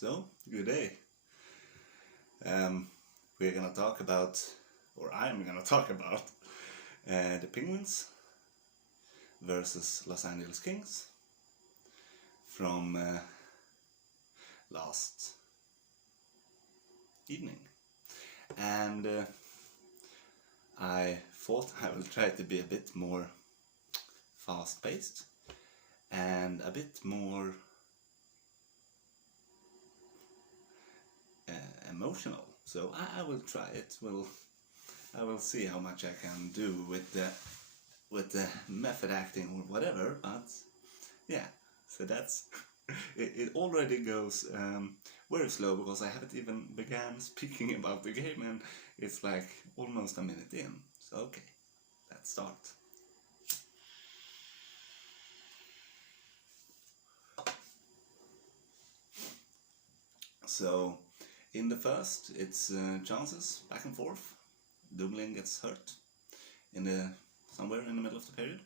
So, good day. We're gonna talk about, or I'm gonna talk about, the Penguins versus Los Angeles Kings from last evening. And I thought I will try to be a bit more fast-paced and a bit more emotional. So I will try it. I will see how much I can do with the method acting or whatever. But yeah, so that's it already goes very slow because I haven't even began speaking about the game and it's like almost a minute in. So okay, let's start. So in the first, it's chances back and forth. Dumoulin gets hurt somewhere in the middle of the period,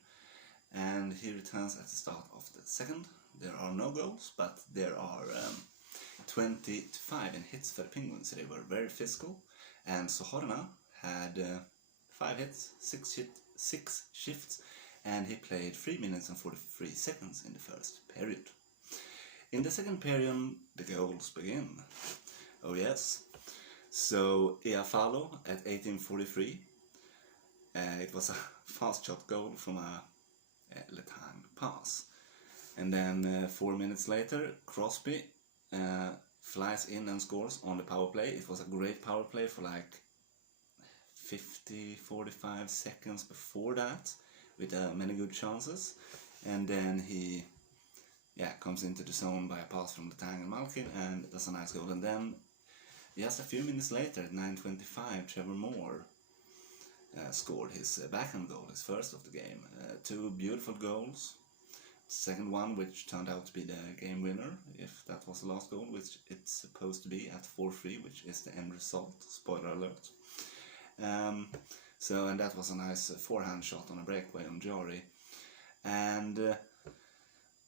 and he returns at the start of the second. There are no goals, but there are 20-5 in hits for the Penguins. So they were very physical, and Zohorna had 5 hits, 6 shifts, and he played 3 minutes and 43 seconds in the first period. In the second period, the goals begin. Oh yes. So Iafalo at 18:43. It was a fast shot goal from a LAK pass. And then 4 minutes later, Crosby flies in and scores on the power play. It was a great power play for like 50-45 seconds before that, with many good chances. And then he comes into the zone by a pass from the Tang and Malkin, and that's a nice goal. And then just a few minutes later, at 9:25, Trevor Moore scored his backhand goal, his first of the game. 2 beautiful goals. Second one, which turned out to be the game winner, if that was the last goal, which it's supposed to be at 4-3, which is the end result. Spoiler alert. And that was a nice forehand shot on a breakaway on Jari. And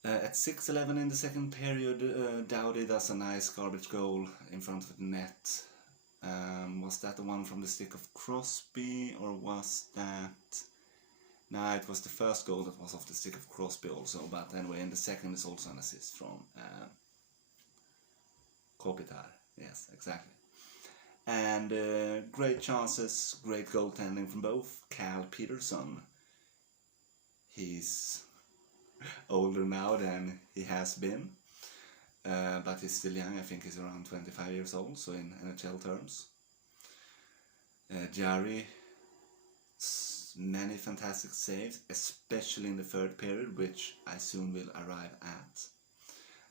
at 6:11 in the second period, Dowdy does a nice garbage goal in front of the net. Was that the one from the stick of Crosby, or was that... No, it was the first goal that was off the stick of Crosby also, but anyway, in the second is also an assist from Kopitar. Yes, exactly. And great chances, great goaltending from both. Cal Peterson, he's older now than he has been, but he's still young. I think he's around 25 years old, so in NHL terms. Jari, many fantastic saves, especially in the third period, which I soon will arrive at.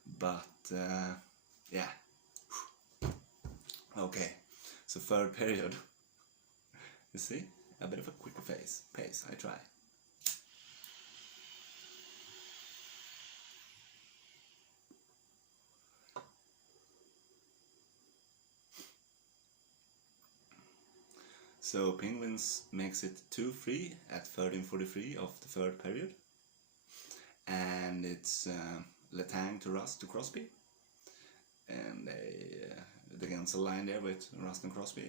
But yeah, okay, so third period, you see, a bit of a quicker pace, I try. So Penguins makes it 2-3 at 13:43 of the third period, and it's Letang to Rust to Crosby, and the Gensel line there with Rust and Crosby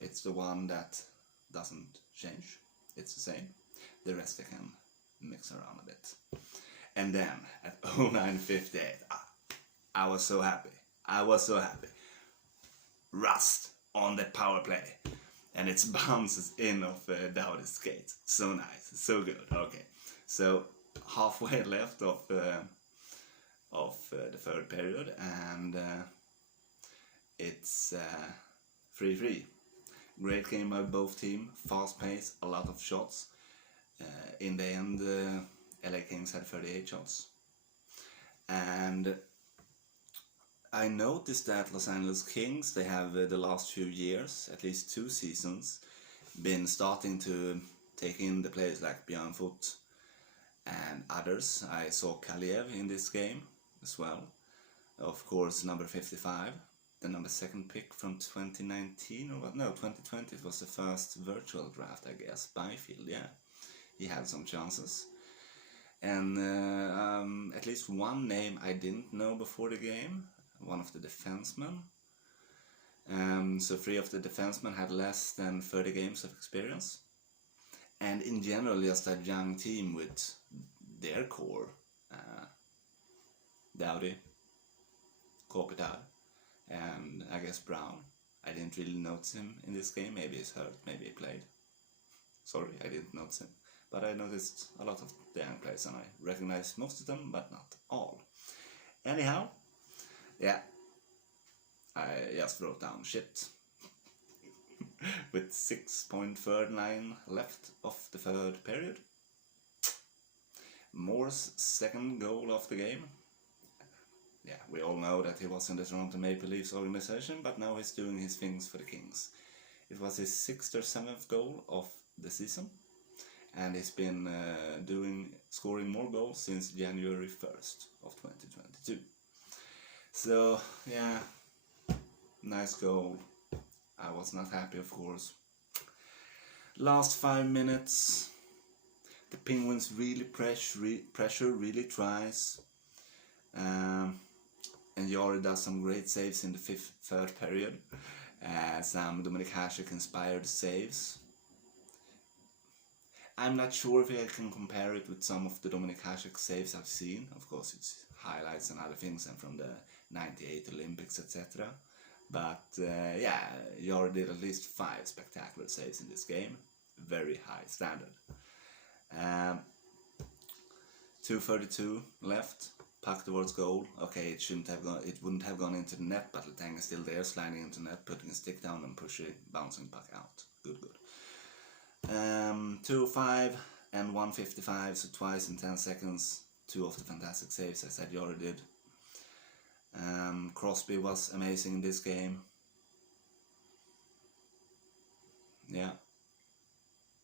it's the one that doesn't change. It's the same. The rest they can mix around a bit. And then at 09:58, I was so happy. Rust on the power play. And it bounces in off Dowdy's skate. So nice, so good. Okay, so halfway left of the third period, and it's 3-3. Great game by both teams. Fast pace, a lot of shots. In the end, LA Kings had 38 shots, and I noticed that Los Angeles Kings, they have the last few years, at least 2 seasons, been starting to take in the players like Björn Foot and others. I saw Kaliev in this game as well. Of course, number 55, the number 2nd pick from 2019, or what? No, 2020, it was the first virtual draft, I guess. Byfield, yeah. He had some chances. And at least one name I didn't know before the game one of the defensemen. So 3 of the defensemen had less than 30 games of experience. And in general, just a young team with their core. Dowdy, Kopitar, and I guess Brown. I didn't really notice him in this game. Maybe he's hurt, maybe he played. Sorry, I didn't notice him. But I noticed a lot of the young players and I recognized most of them, but not all. Anyhow, yeah, I just wrote down shit. With 6.39 left of the third period. Moore's second goal of the game. Yeah, we all know that he was in the Toronto Maple Leafs organization, but now he's doing his things for the Kings. It was his 6th or 7th goal of the season, and he's been scoring more goals since January 1st of 2022. So, yeah, nice goal. I was not happy, of course. Last 5 minutes, the Penguins really pressure really tries. And Jari does some great saves in the third period. Some Dominik Hasek-inspired saves. I'm not sure if I can compare it with some of the Dominik Hasek saves I've seen. Of course, it's highlights and other things, and from the '98 Olympics, etc. But yeah, Jari did at least 5 spectacular saves in this game. Very high standard. 2:32 left. Puck towards goal. Okay, it wouldn't have gone into the net, but Letang is still there, sliding into net, putting a stick down and pushing, bouncing puck out. Good. 2:05 and 1:55, so twice in 10 seconds. 2 of the fantastic saves I said Jari did. Crosby was amazing in this game. Yeah.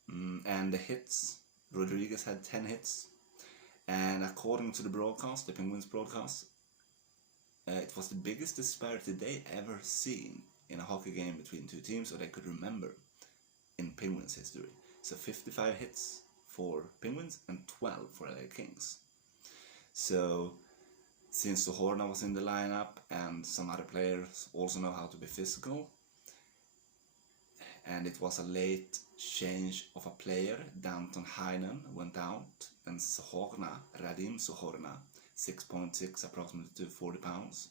And the hits. Rodriguez had 10 hits. And according to the broadcast, the Penguins broadcast, it was the biggest disparity they ever seen in a hockey game between 2 teams, or they could remember in Penguins history. So 55 hits for Penguins and 12 for LA Kings. So since Zohorna was in the lineup and some other players also know how to be physical, and it was a late change of a player, Danton Heinen went out, and Radim Zohorna, 6.6, approximately 240 pounds.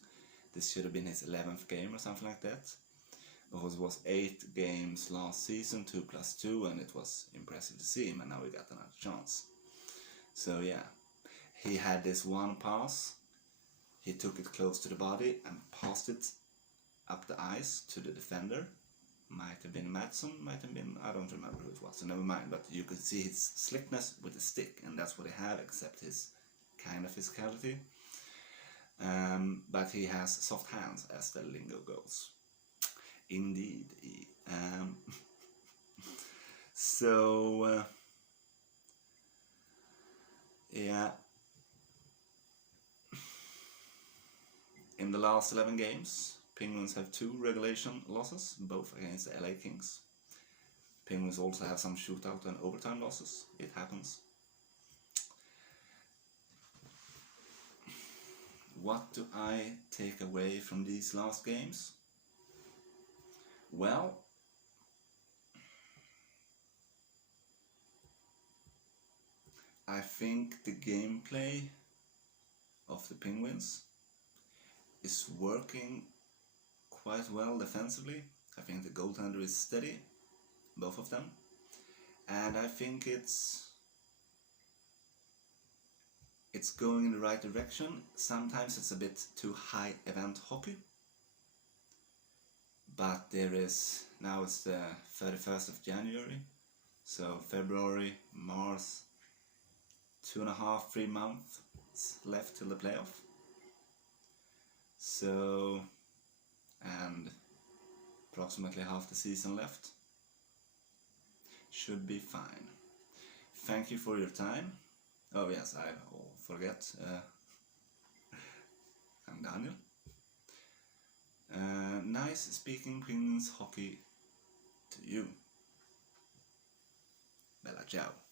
This should have been his 11th game or something like that, because it was 8 games last season, 2 plus 2, and it was impressive to see him, and now we got another chance. So yeah, he had this one pass, he took it close to the body and passed it up the ice to the defender. Might have been Matson, might have been, I don't remember who it was, so never mind, but you could see his slickness with the stick, and that's what he had, except his kind of physicality. But he has soft hands, as the lingo goes. Indeed. So, yeah. In the last 11 games, Penguins have 2 regulation losses, both against the LA Kings. Penguins also have some shootout and overtime losses. It happens. What do I take away from these last games? Well, I think the gameplay of the Penguins is working quite well defensively. I think the goaltender is steady, both of them, and I think it's going in the right direction. Sometimes it's a bit too high event hockey, but now it's the 31st of January, so February, March, 2.5, 3 months left till the playoff. So, and approximately half the season left. Should be fine. Thank you for your time. Oh yes, I forget. I'm Daniel. Nice speaking Penguins hockey to you. Bella ciao.